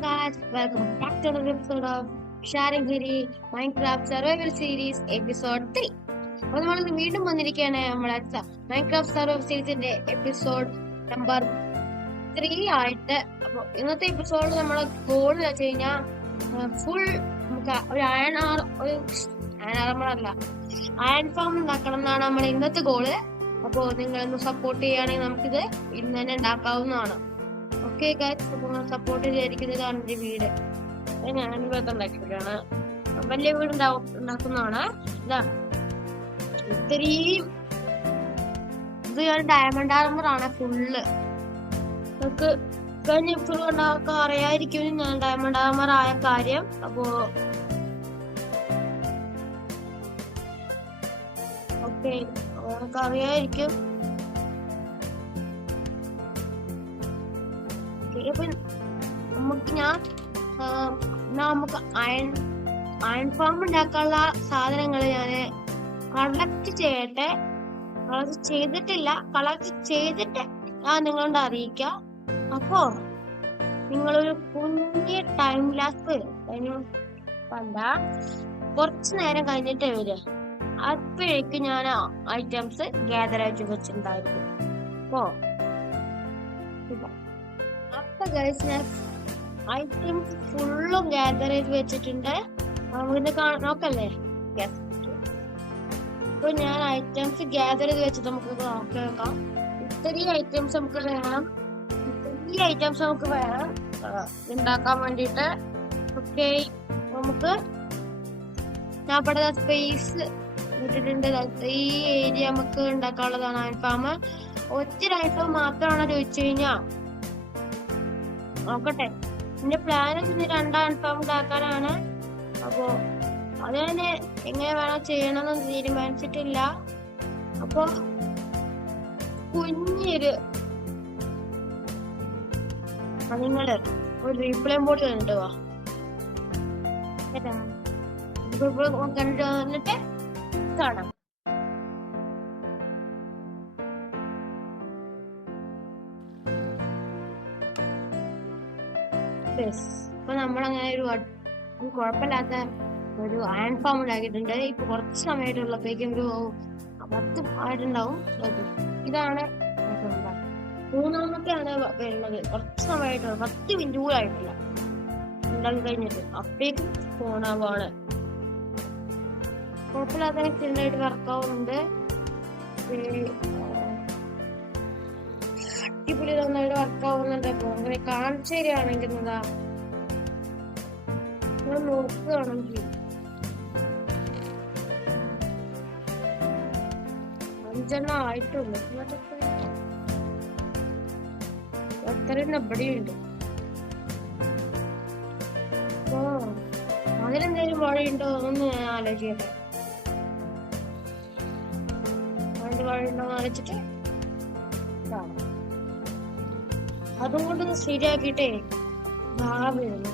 guys, welcome back to another episode of Sharing Hiri Minecraft Survival Series Episode 3. അപ്പോൾ നമ്മൾ വീണ്ടും വന്നിരിക്കുകയാണ് നമ്മുടെ മൈൻക്രാഫ്റ്റ് സർവൈവൽ സീരീസിന്റെ എപ്പിസോഡ് നമ്പർ 3 ആയിട്ട്. അപ്പോൾ ഇന്നത്തെ എപ്പിസോഡ് നമ്മുടെ ഗോൾ എന്ന് വെച്ച് കഴിഞ്ഞാൽ ഫുൾ നമുക്ക് ഒരു അയൺ ഫാം ഉണ്ടാക്കണം എന്നാണ് നമ്മുടെ ഇന്നത്തെ ഗോള്. അപ്പോൾ നിങ്ങളൊന്ന് സപ്പോർട്ട് ചെയ്യുകയാണെങ്കിൽ നമുക്കിത് ഇന്ന് തന്നെ ഉണ്ടാക്കാവുന്നതാണ്. ഓക്കെ ഗൈസ്, അപ്പോൾ സപ്പോർട്ട് ചെയ്തിരിക്കുന്നതാണ് എൻ്റെ വീട്. ഞാൻ ഇവിടുത്തെ ഉണ്ടാക്കിയിട്ടാണ് വലിയ വീട് ഉണ്ടാക്കുന്നതാണ്. ഇതാണ് ഇത്രയും ഇത് ഡയമണ്ട് ആർമർ ആണ് ഫുള്ള്. നമുക്ക് കഴിഞ്ഞ എപ്പോഴും ഉണ്ടാക്കാൻ അറിയാതിരിക്കും ഞാൻ ഡയമണ്ട് ആർമർ ആയ കാര്യം. അപ്പോ ഓക്കെ, നമുക്ക് അറിയാതിരിക്കും. നമുക്ക് അയൺ ഫാം ഉണ്ടാക്കാനുള്ള സാധനങ്ങൾ ഞാൻ കളക്ട് ചെയ്യട്ടെ. കളക്ട് ചെയ്തിട്ട് ഞാൻ നിങ്ങളോട് അറിയിക്കാം. അപ്പോ നിങ്ങളൊരു കുഞ്ഞ് ടൈം ലാപ്സ് കണ്ട കുറച്ചു നേരം കഴിഞ്ഞിട്ട് വരിക. അപ്പോഴേക്കും ഞാൻ ഐറ്റംസ് ഗ്യാദർ ആയിട്ട് വെച്ചിട്ടുണ്ടായിരിക്കും. അപ്പൊ ഗൈസ്, ഞാൻ ഐറ്റംസ് ഫുള്ളും ഗ്യാദർ ചെയ്ത് വെച്ചിട്ടുണ്ട്. നമുക്കിത് നോക്കല്ലേ? അപ്പൊ ഞാൻ ഐറ്റംസ് ഗ്യാദർ ചെയ്ത് വെച്ചിട്ട് നമുക്ക് നോക്കി നോക്കാം. ഇത്രയും ഐറ്റംസ് നമുക്ക് വേണം ഉണ്ടാക്കാൻ വേണ്ടിട്ട്. ഓക്കെ, നമുക്ക് ഞാൻ ഇവിടെ സ്പേസ് വിട്ടിട്ടുണ്ട്. ഈ ഏരിയ നമുക്ക് ഉണ്ടാക്കാനുള്ളതാണ് അയൺ ഫാം. ഒറ്റ അയൺ ഫാം മാത്രമാണോ ചോദിച്ചു കഴിഞ്ഞാ നോക്കട്ടെ. എന്റെ പ്ലാൻ 2 അയൺ ഫാം ഉണ്ടാക്കാനാണ്. അപ്പോ അത് ഞാൻ എങ്ങനെ വേണം ചെയ്യണമെന്ന് തീരുമാനിച്ചിട്ടില്ല. അപ്പൊ കുഞ്ഞൊരു നിങ്ങള് ഒരു റീപ്ലേ ബോർഡ് കണ്ടിട്ട് വാ കണ്ടിട്ട് വന്നിട്ട് കാണാം. അപ്പൊ നമ്മളങ്ങനെ ഒരു കുഴപ്പമില്ലാത്ത ഒരു അയൺ ഫാം ഉണ്ടാക്കിയിട്ടുണ്ട്. ഇപ്പൊ കുറച്ച് സമയമായിട്ടുള്ളപ്പോഴേക്കും ഒരു 10 ആയിട്ടുണ്ടാവും. ഇതാണ് 3ാമത്തെയാണ് വരുന്നത്. കുറച്ച് സമയമായിട്ടുള്ള 10 മിനിറ്റ് കൂടെ ആയിട്ടില്ല ഉണ്ടാക്കി കഴിഞ്ഞിട്ട്. അപ്പേക്കും ഫോണാവാണ്. കുഴപ്പമില്ലാത്ത ആയിട്ട് വർക്കാവുന്നുണ്ട്. അടിപൊളി നന്നായിട്ട് വർക്കാവുന്നുണ്ട്. അപ്പൊ അങ്ങനെ കാണിച്ചു തരികയാണെങ്കിൽ നോക്കുകയാണെങ്കിൽ 5 ആയിട്ടുള്ളൂ. എത്രയും ഇവിടെയുണ്ട്. അപ്പോ അതിലെന്തേലും വഴിയുണ്ടോ എന്ന് ഞാൻ ആലോചിക്കട്ടെ. വഴിയുണ്ടോ എന്ന് ആലോചിച്ചിട്ട് അതുകൊണ്ട് ശരിയാക്കിട്ടേ ഭാവിയുള്ളൂ.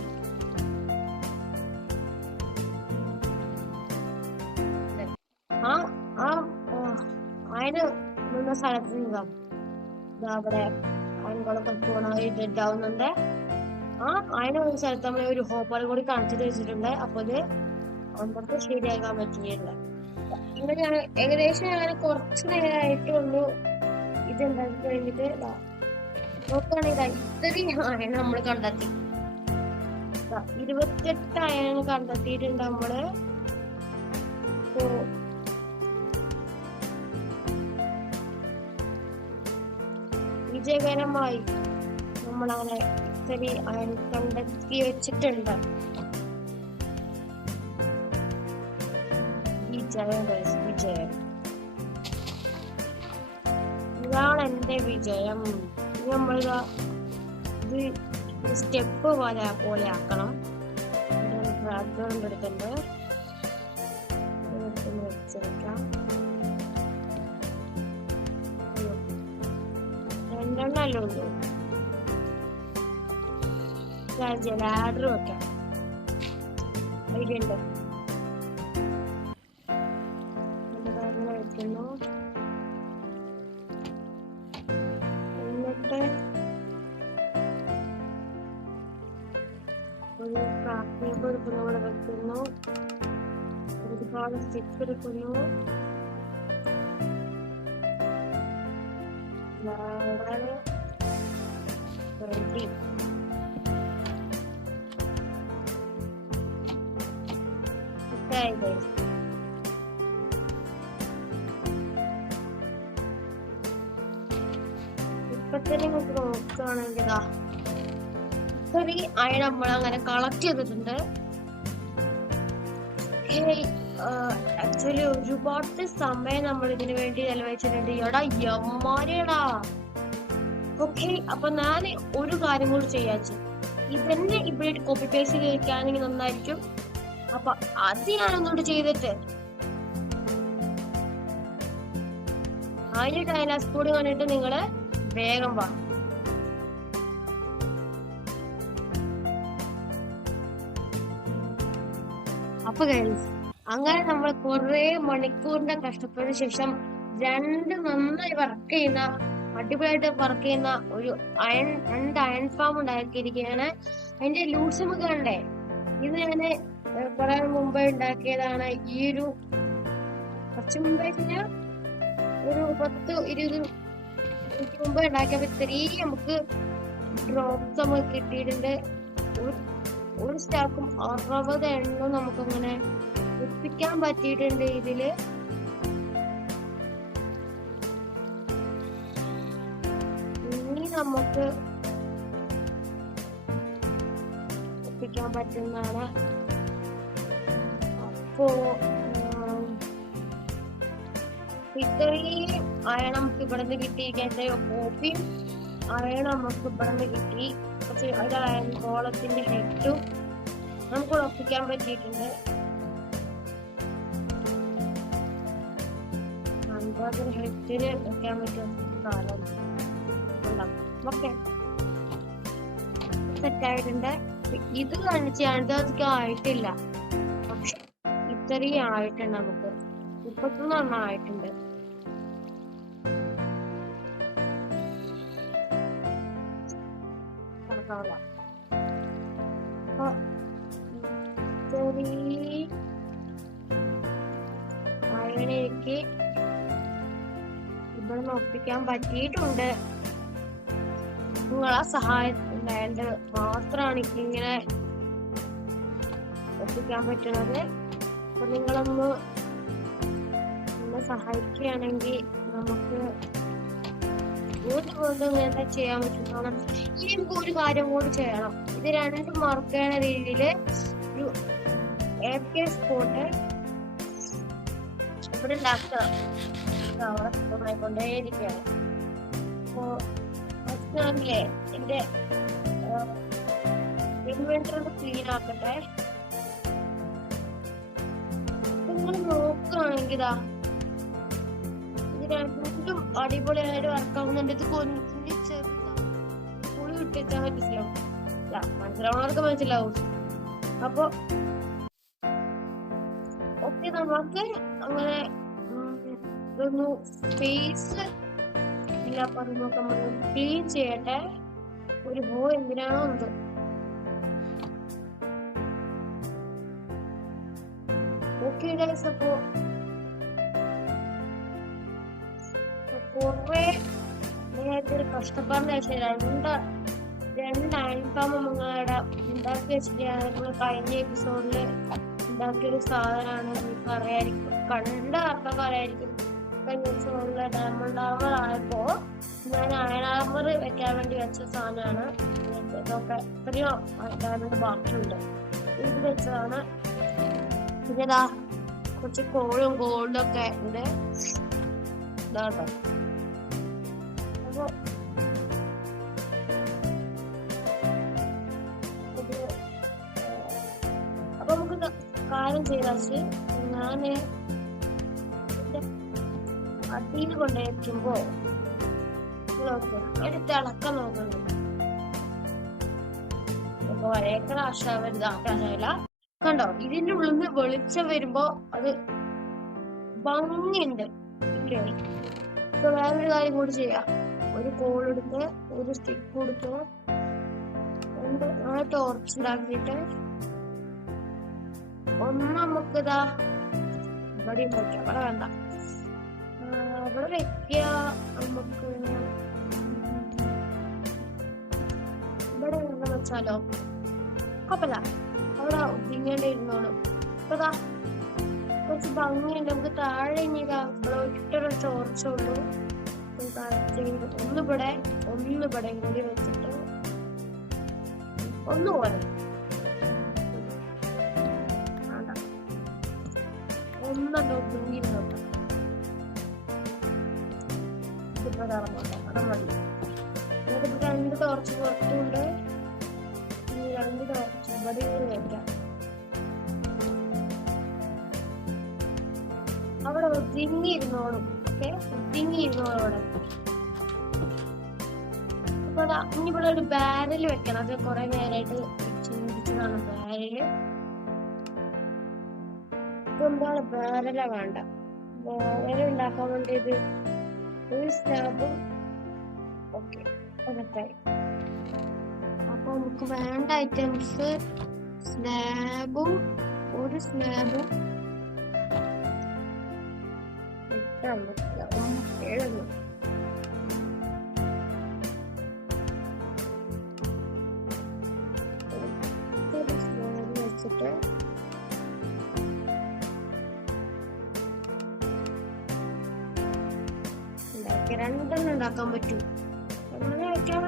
അതിന് നിന്ന സ്ഥലത്ത് നിന്നാം അവിടെ അയൺകളൊക്കെ ഡെഡാവുന്നുണ്ട്. അതിന് ഒരു സ്ഥലത്ത് നമ്മൾ ഒരു ഹോപ്പർ കൂടി കാണിച്ചിട്ട് വെച്ചിട്ടുണ്ട്. അപ്പൊ അത് നമുക്ക് ശരിയാക്കാൻ പറ്റിയില്ല. ഇങ്ങനെ ഏകദേശം ഞാൻ കുറച്ച് നേരമായിട്ടുള്ളൂ ഇത് ഉണ്ടാക്കി കഴിഞ്ഞിട്ട്. നോക്കുകയാണെങ്കിൽ ഇത്രയും അയൺ നമ്മൾ കണ്ടെത്തി. 28 അയൺ കണ്ടെത്തിയിട്ടുണ്ട് നമ്മള്. വിജയകരമായി നമ്മളങ്ങനെ ഇത്രയും അയൺ കണ്ടെത്തി വെച്ചിട്ടുണ്ട്. വിജയം. ഇതാണ് എന്റെ വിജയം. നമ്മളിതാ ഇത് സ്റ്റെപ്പ് പോലെ ആക്കണം. എടുത്തിട്ടുണ്ട്. വെച്ചേക്കാം. 2 അല്ലേ ഉള്ളൂ. ലാഡർ വെക്കാം. ഉണ്ട് വെക്കുന്നു. എന്നിട്ട് ക്രാഫ്റ്റിംഗ് എടുക്കുന്നു, ഇവിടെ വെക്കുന്നു, ഒരുപാട് സ്റ്റിക്ക് എടുക്കുന്നു, റെഡി. ഇപ്പത്തന്നെ നമുക്ക് നോക്കുകയാണെങ്കിൽ ഇത്രയും അയൺ നമ്മൾ അങ്ങനെ കളക്ട് ചെയ്തിട്ടുണ്ട്. ആക്ച്വലി ഒരുപാട് സമയം നമ്മൾ ഇതിനു വേണ്ടി ചെലവഴിച്ചിട്ടുണ്ട്. എടാ യമ്മാരിയടാ. ഓക്കെ, അപ്പൊ ഞാൻ ഒരു കാര്യം കൂടി ചെയ്യാച്ചു, ഇതന്നെ ഇവിടെ കോപ്പി പേസ്റ്റ് ചെയ്യിക്കുകയാണെങ്കിൽ നന്നായിരിക്കും. അപ്പൊ അത് ഞാനൊന്നുകൂടി ചെയ്തിട്ട് അതിന്റെ ഡയലോഗ്സ് കൂടി കണ്ടിട്ട് നിങ്ങള് വേഗം വാ. അപ്പൊ ഗൈസ്, അങ്ങനെ നമ്മൾ കുറെ മണിക്കൂറിന്റെ കഷ്ടപ്പാടിന് ശേഷം നന്നായി വർക്ക് ചെയ്യുന്ന, അടിപൊളിയായിട്ട് വർക്ക് ചെയ്യുന്ന രണ്ട് അയൺ ഫാം ഉണ്ടാക്കിയിരിക്കുകയാണ്. അതിന്റെ ലൂട്ട്സ് നമുക്ക് കണ്ടേ, ഇത് ഞാന് കുറെ മുമ്പേ ഉണ്ടാക്കിയതാണ്. ഈ ഒരു കുറച്ച് മുമ്പേ ഒരു 10-20 മുമ്പേ ഉണ്ടാക്കിയപ്പോ ഇത്രയും നമുക്ക് ഡ്രോപ്സ് നമുക്ക് കിട്ടിയിട്ടുണ്ട്. ഒരു സ്റ്റാക്കും 60 എണ്ണം നമുക്കങ്ങനെ ഒപ്പിക്കാൻ പറ്റിയിട്ടുണ്ട് ഇതില്. ഇനി നമുക്ക് ഒപ്പിക്കാൻ പറ്റുന്നതാണ്. അപ്പോ ഇത്രയും അയൺ നമുക്ക് ഇവിടെ നിന്ന് കിട്ടിയിരിക്കട്ടെ. കോപ്പിയും അയൺ നമുക്ക് ഇവിടെ നിന്ന് കിട്ടി. പക്ഷെ ഒരു അയൺ ഗോളത്തിന്റെ ഹെഡും നമുക്ക് ഒപ്പിക്കാൻ പറ്റിയിട്ടുണ്ട്. ഹെഡിന് വെക്കാൻ പറ്റുന്ന സ്ഥലം ഓക്കെ സെറ്റായിട്ടുണ്ട്. ഇത് കാണിച്ചാണ്ട് അതൊക്കെ ആയിട്ടില്ല, പക്ഷെ ഇത്രയും ആയിട്ടുണ്ട്. നമുക്ക് 31 എണ്ണം ആയിട്ടുണ്ട്. അയണിലേക്ക് ഇവിടെ ഒപ്പിക്കാൻ പറ്റിയിട്ടുണ്ട്. നിങ്ങളെ സഹായം വേണ്ട മാത്രമാണ് എനിക്കിങ്ങനെ ഒപ്പിക്കാൻ പറ്റുന്നത്. അപ്പൊ നിങ്ങളൊന്ന് സഹായിക്കുകയാണെങ്കിൽ നമുക്ക് ഇങ്ങനെ ചെയ്യാൻ പറ്റുന്നതാണ്. ഇനി നമുക്ക് ഒരു കാര്യം കൂടി ചെയ്യണം. ഇത് രണ്ടും മാർക്ക് ചെയ്യുന്ന രീതിയിൽ ഒരു AFK സ്പോട്ട് ഇവിടെ ഉണ്ടാക്കണം. അവിടെ കൊണ്ടേയിരിക്കുകയാണ്. അപ്പോ ഞാനില്ലേ എന്റെ ഇൻവെന്ററി ഒന്ന് ക്ലീൻ ആക്കട്ടെ. നിങ്ങൾ നോക്കുകയാണെങ്കിൽ രണ്ടും അടിപൊളിയായിട്ട് വർക്കാവുന്നുണ്ട്. ഇത് കൊഞ്ചിന്റെ പുളി വിട്ടാൽ മനസ്സിലാവും, മനസ്സിലാവുന്നവർക്ക് മനസ്സിലാവും. അപ്പൊ ഓക്കെ, നമുക്ക് അങ്ങനെ ഇതൊന്നു സ്പേസ് ഇല്ല പറഞ്ഞു നമ്മൾ ക്ലീൻ ചെയ്യട്ടെ. ഒരു ഹോ എന്തിനാണോ ഉണ്ട്. ഓക്കെ ഗൈസ്, അപ്പോ കുറെ നേരത്തെ കഷ്ടപ്പാടിന് ശേഷം രണ്ട് അയൺഫാം നിങ്ങളുടെ ഉണ്ടാക്കി വെച്ചിട്ടാണ്. നമ്മൾ കഴിഞ്ഞ എപ്പിസോഡില് ഉണ്ടാക്കിയൊരു സാധനമാണ്. നിങ്ങൾക്ക് അറിയായിരിക്കും, കണ്ട ആർക്കൊക്കെ അറിയായിരിക്കും. കഴിഞ്ഞ എപ്പിസോഡില് ഡയമണ്ട് ആർമർ ആയപ്പോ ഞാൻ അയൺ ആർമർ വെക്കാൻ വേണ്ടി വെച്ച സാധനമാണ്. ഇതൊക്കെ എത്രയോ ഡയമണ്ട് ബാക്കിയുണ്ട്, ഇത് വെച്ചതാണ്. പിന്നെതാ കുറച്ച് കോളും ഗോൾഡും ഒക്കെ ഉണ്ട്. ഇതാട്ടോ. അപ്പൊ നമുക്ക് കാര്യം ചെയ്താച്ച് ഞാന് അടിയിൽ കൊണ്ടുവയ്ക്കുമ്പോ എടുത്ത് ഇളക്കം നോക്കുന്നുണ്ട്. അപ്പൊ വരേക്കറ ആശാവില്ല കണ്ടോ, ഇതിന്റെ ഉള്ളിൽ നിന്ന് വെളിച്ചം വരുമ്പോ അത് ഭംഗിയുണ്ട് ഇല്ലേ? ഇപ്പൊ വേറൊരു കാര്യം കൂടി ചെയ്യാം. ഒരു കോൾ എടുത്ത് ഒരു സ്റ്റിക്ക് കൊടുത്ത് ആ ടോർച്ച് ഉണ്ടാക്കിയിട്ട് ഒന്ന് നമുക്കിതാ ഇവിടെ വെക്കാം. ഇവിടെ വേണ്ട, ഇവിടെ വെക്കുക. നമുക്ക് ഇവിടെ എന്താ വെച്ചാലോ കുഴപ്പമില്ല, അവിടെ ഒതുങ്ങേണ്ടിയിരുന്നോളും. ഇപ്പതാ കുറച്ച് ഭംഗിയുണ്ട്. നമുക്ക് താഴെ ഇനി ഇവിടെ ഒറ്റൊരു ചോർച്ചുള്ളൂ. ഒന്നിവിടെ കൂടി വെച്ചിട്ട് ഒന്നുപോലെ ഒന്നോ ഒതുങ്ങിയിരുന്നോട്ടെ. ഇതിപ്പോ നടന്നോട്ടെ, അവിടെ മതി. എന്നിട്ടിപ്പോ 2 ടോർച്ച് പുറത്തുണ്ട്, 2 ടോർച്ച് ഇവിടെ വെക്കാം. അവിടെ ഒതുങ്ങിയിരുന്നോളും. ഓക്കെ, ഒതുങ്ങിയിരുന്നോളും അവിടെ. ഇപ്പൊ ഇനി ഇവിടെ ഒരു ബാരൽ വെക്കണം. അത് കുറെ നേരമായിട്ട് ചിന്തിച്ചതാണ്. ബാരല് എന്താണ്? ബാരല വേണ്ട. ബാരൽ ഉണ്ടാക്കാൻ വേണ്ടിയത് ഒരു സ്ലാബും. ഓക്കെ, അതൊക്കെയായി. അപ്പൊ നമുക്ക് വേണ്ട ഐറ്റംസ് സ്ലാബും, ഒരു സ്ലാബും 7 വെച്ചിട്ട് ഉണ്ടാക്കി 2 ഉണ്ടാക്കാൻ പറ്റും. അങ്ങനെ വെക്കാൻ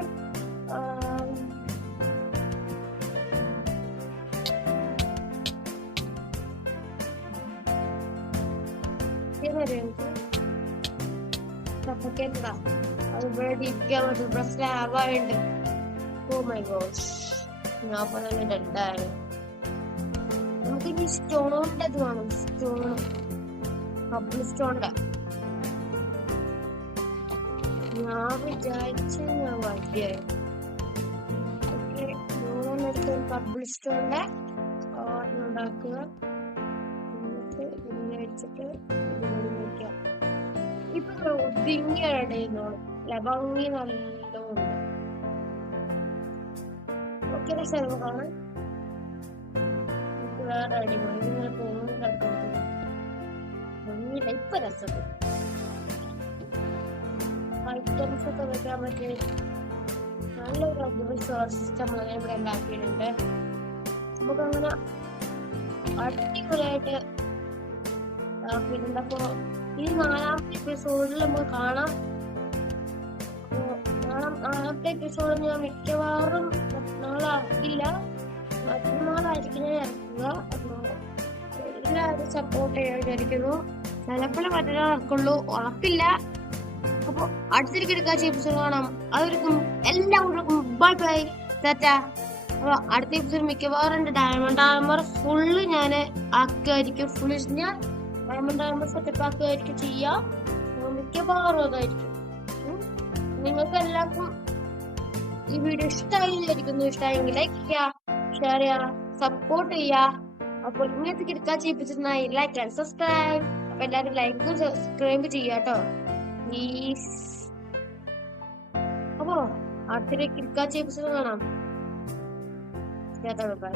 അത് ഇവിടെ ഇരിക്കാൻ പറ്റും. ഇവിടെ സ്ലാബായുണ്ട്. ഓ മൈ ഗോഡ്, ഞാൻ അപ്പൊ തന്നെ ഡെഡായി. നമുക്ക് ഇനി സ്റ്റോണിന്റെ ഇത് വേണം. കബിൾ സ്റ്റോണിന്റെ ഞാൻ വിചാരിച്ചു ഞാൻ വണ്ടിയായി. ഓക്കെ, 3 കബിൾ സ്റ്റോണിന്റെ ഉണ്ടാക്കുക. എന്നിട്ട് ഇതിനെ വെച്ചിട്ട് ഇതുപോലെ വയ്ക്കാം. ഇപ്പൊ ഒതുങ്ങിയാടേന്നോളും. ഭംഗി നല്ലോണ്ട്. ഓക്കെ, സ്ഥലം കാണാൻ വേറെ അടിപൊളി. ഇങ്ങനെ പോകുന്ന ഭംഗിയില്ല. ഇപ്പൊ രസം ഐറ്റംസ് ഒക്കെ വെക്കാൻ പറ്റിയ നല്ലൊരു റിസോർട്ട് സിസ്റ്റം ഇവിടെ ഉണ്ടാക്കിയിട്ടുണ്ട്. നമുക്കങ്ങനെ അടിപൊളിയായിട്ട് ആക്കിയിട്ടുണ്ട്. അപ്പൊ ഈ 4ാമത്തെ എപ്പിസോഡിൽ നമുക്ക് കാണാം. 4ാമത്തെ എപ്പിസോഡ് ഞാൻ മിക്കവാറും നാളാക്കില്ല, മറ്റന്നാളായിരിക്കും ഞാൻ ഇറക്കുക. അപ്പൊ എല്ലാവരും സപ്പോർട്ട് ചെയ്യാൻ വിചാരിക്കുന്നു. ചിലപ്പോഴേ മറ്റന്നാൾ ഇറക്കുള്ളൂ, ഉറപ്പില്ല. അപ്പൊ അടുത്തൊരു കിടക്കാച്ച എപ്പിസോഡ് കാണാം. അവർക്കും എല്ലാവർക്കും ബൈ ബൈ, ടാറ്റാ. അപ്പൊ അടുത്ത എപ്പിസോഡ് മിക്കവാറും ഡയമണ്ട് ആർമർ ഫുള്ള് ഞാൻ ആക്കുമായിരിക്കും. ഫുള്ള് ഞാൻ ഡയമണ്ട് ആർമർ സെറ്റപ്പ് ആക്കുമായിരിക്കും ചെയ്യാം. മിക്കവാറും അതായിരിക്കും. നിങ്ങൾക്ക് എല്ലാവർക്കും ഈ വീഡിയോ ഇഷ്ടമായിരിക്കുന്നു. ഇഷ്ടമായെങ്കിൽ ലൈക്ക് ചെയ്യുക, ഷെയർ ചെയ്യുക, സപ്പോർട്ട് ചെയ്യുക. അപ്പൊ ഇങ്ങനത്തെ കിടക്കാച്ച എപ്പിസോഡിനായി ലൈക്ക് ആൻഡ് സബ്സ്ക്രൈബ്. അപ്പൊ എല്ലാവരും ലൈക്കും സബ്സ്ക്രൈബ് ചെയ്യാട്ടോ പ്ലീസ്. അപ്പോ അടുത്തൊരു കിടക്കാച്ച എപ്പിസോഡ് കാണാം. ബൈ.